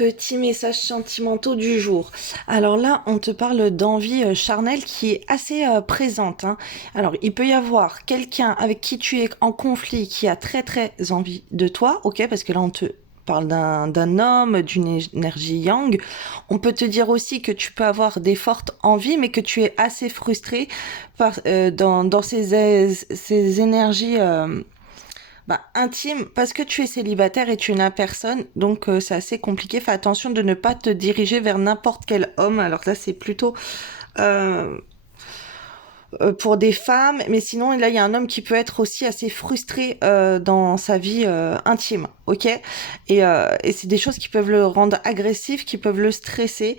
Petits messages sentimentaux du jour. Alors là, on te parle d'envie charnelle qui est assez présente, hein. Alors, il peut y avoir quelqu'un avec qui tu es en conflit qui a très très envie de toi, ok? Parce que là, on te parle d'un homme, d'une énergie yang. On peut te dire aussi que tu peux avoir des fortes envies, mais que tu es assez frustré dans ces énergies. Intime, parce que tu es célibataire et tu n'as personne, donc c'est assez compliqué. Fais attention de ne pas te diriger vers n'importe quel homme. Alors là, c'est plutôt euh, pour des femmes, mais sinon, là, il y a un homme qui peut être aussi assez frustré dans sa vie intime, ok? Et c'est des choses qui peuvent le rendre agressif, qui peuvent le stresser.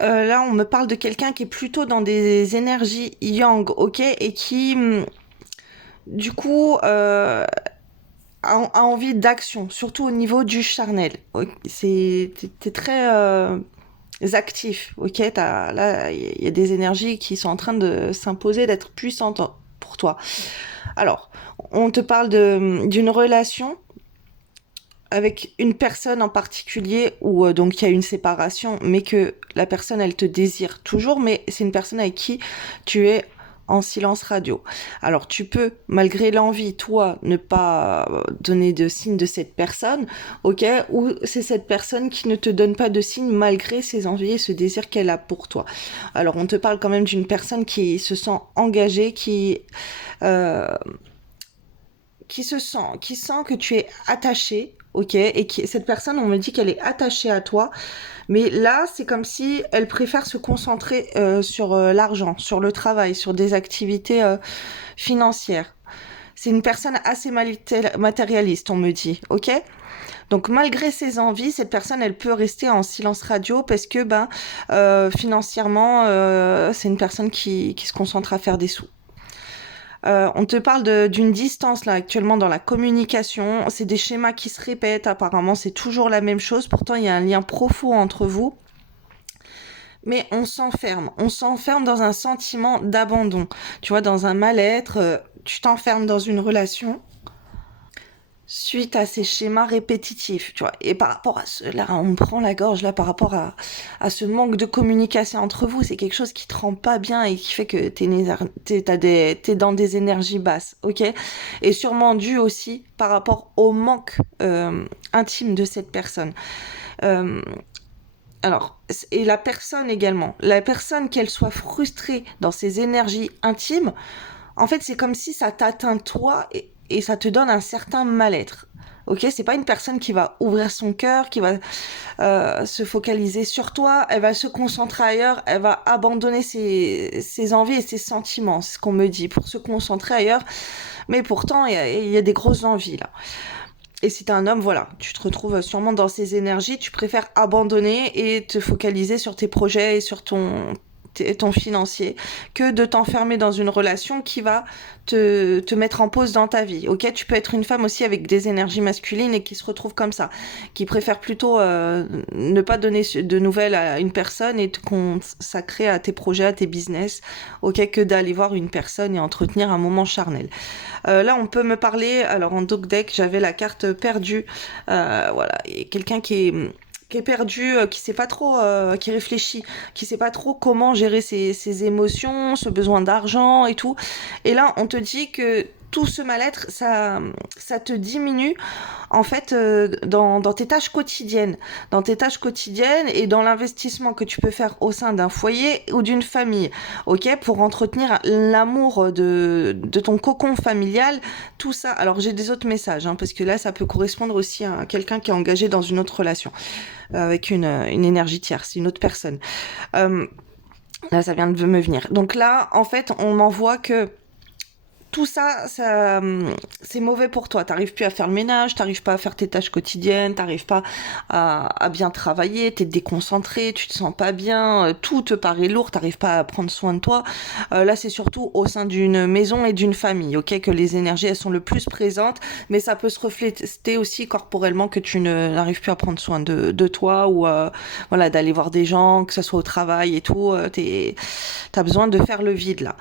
Là, on me parle de quelqu'un qui est plutôt dans des énergies yang, ok? Et qui, du coup, a envie d'action, surtout au niveau du charnel. T'es très actif, ok. Là, il y a des énergies qui sont en train de s'imposer, d'être puissantes pour toi. Alors, on te parle d'une relation avec une personne en particulier où donc il y a une séparation, mais que la personne elle te désire toujours, mais c'est une personne avec qui tu es en silence radio. Alors tu peux, malgré l'envie, toi, ne pas donner de signe de cette personne, ok? Ou c'est cette personne qui ne te donne pas de signe malgré ses envies et ce désir qu'elle a pour toi. Alors on te parle quand même d'une personne qui se sent engagée, euh, qui sent que tu es attaché, ok, et cette personne, on me dit qu'elle est attachée à toi, mais là, c'est comme si elle préfère se concentrer sur l'argent, sur le travail, sur des activités financières. C'est une personne assez matérialiste, on me dit, ok. Donc malgré ses envies, cette personne, elle peut rester en silence radio parce que financièrement, c'est une personne qui se concentre à faire des sous. On te parle d'une distance là actuellement dans la communication. C'est des schémas qui se répètent. Apparemment, c'est toujours la même chose. Pourtant, il y a un lien profond entre vous. Mais on s'enferme dans un sentiment d'abandon. Tu vois, dans un mal-être, tu t'enfermes dans une relation suite à ces schémas répétitifs, tu vois. Et par rapport à cela, on me prend la gorge là par rapport à ce manque de communication entre vous, c'est quelque chose qui te rend pas bien et qui fait que t'es dans des énergies basses, ok? Et sûrement dû aussi par rapport au manque intime de cette personne. Euh, et la personne également, la personne qu'elle soit frustrée dans ses énergies intimes, en fait, c'est comme si ça t'atteint toi et ça te donne un certain mal-être. Ok, c'est pas une personne qui va ouvrir son cœur, qui va se focaliser sur toi, elle va se concentrer ailleurs, elle va abandonner ses envies et ses sentiments, c'est ce qu'on me dit, pour se concentrer ailleurs. Mais pourtant, il y a des grosses envies là. Et si t'es un homme, voilà, tu te retrouves sûrement dans ces énergies, tu préfères abandonner et te focaliser sur tes projets et sur ton financier que de t'enfermer dans une relation qui va te mettre en pause dans ta vie. Ok, tu peux être une femme aussi avec des énergies masculines et qui se retrouve comme ça, qui préfère plutôt ne pas donner de nouvelles à une personne et te consacrer à tes projets, à tes business, ok, que d'aller voir une personne et entretenir un moment charnel. Là, on peut me parler, alors en dog deck, j'avais la carte perdue, voilà, et quelqu'un qui est perdu, qui sait pas trop, qui réfléchit, qui sait pas trop comment gérer ses émotions, ce besoin d'argent et tout. Et là, on te dit que tout ce mal-être, ça te diminue en fait dans tes tâches quotidiennes, et dans l'investissement que tu peux faire au sein d'un foyer ou d'une famille, ok, pour entretenir l'amour de ton cocon familial, tout ça. Alors j'ai des autres messages, hein, parce que là ça peut correspondre aussi à quelqu'un qui est engagé dans une autre relation avec une énergie tierce, une autre personne. Euh, Là ça vient de me venir. Donc là en fait on m'envoie que tout ça, c'est mauvais pour toi. T'arrives plus à faire le ménage, t'arrives pas à faire tes tâches quotidiennes, t'arrives pas à bien travailler, t'es déconcentré, tu te sens pas bien, tout te paraît lourd, t'arrives pas à prendre soin de toi. Là, c'est surtout au sein d'une maison et d'une famille, ok, que les énergies elles sont le plus présentes, mais ça peut se refléter aussi corporellement que tu n'arrives plus à prendre soin de toi ou voilà d'aller voir des gens, que ce soit au travail et tout. T'as besoin de faire le vide là.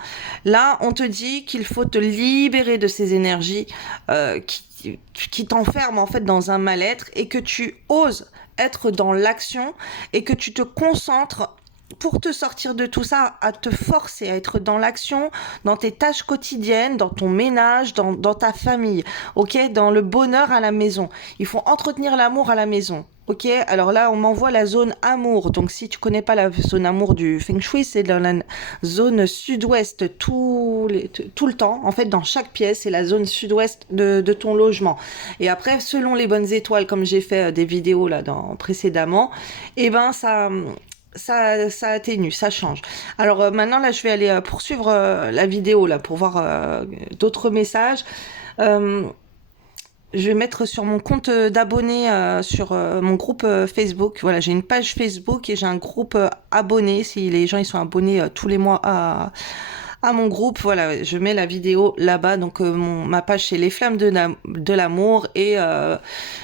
Là, on te dit qu'il faut te libérer de ces énergies qui t'enferment en fait dans un mal-être et que tu oses être dans l'action et que tu te concentres pour te sortir de tout ça, à te forcer à être dans l'action, dans tes tâches quotidiennes, dans ton ménage, dans ta famille, ok, dans le bonheur à la maison. Il faut entretenir l'amour à la maison. Ok, alors là, on m'envoie la zone amour. Donc, si tu connais pas la zone amour du Feng Shui, c'est dans la zone sud-ouest tout le temps. En fait, dans chaque pièce, c'est la zone sud-ouest de ton logement. Et après, selon les bonnes étoiles, comme j'ai fait des vidéos là précédemment, eh ben ça atténue, ça change. Alors maintenant là, je vais aller poursuivre la vidéo là pour voir d'autres messages. Euh, je vais mettre sur mon compte d'abonnés sur mon groupe Facebook. Voilà, j'ai une page Facebook et j'ai un groupe abonné. Si les gens ils sont abonnés tous les mois à mon groupe, voilà, je mets la vidéo là-bas. Donc ma page c'est les flammes de l'amour et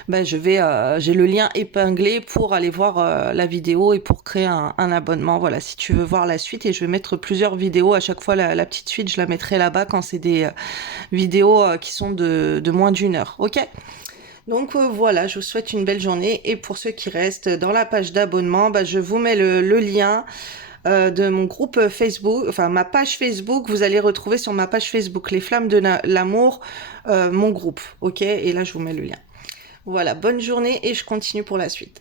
j'ai le lien épinglé pour aller voir la vidéo et pour créer un abonnement. Voilà, si tu veux voir la suite, et je vais mettre plusieurs vidéos à chaque fois. La petite suite, je la mettrai là-bas quand c'est des vidéos qui sont de moins d'une heure. Ok? Donc voilà, je vous souhaite une belle journée et pour ceux qui restent dans la page d'abonnement, je vous mets le lien de mon groupe Facebook, enfin ma page Facebook. Vous allez retrouver sur ma page Facebook Les Flammes de l'amour, mon groupe, ok? Et là je vous mets le lien. Voilà, bonne journée et je continue pour la suite.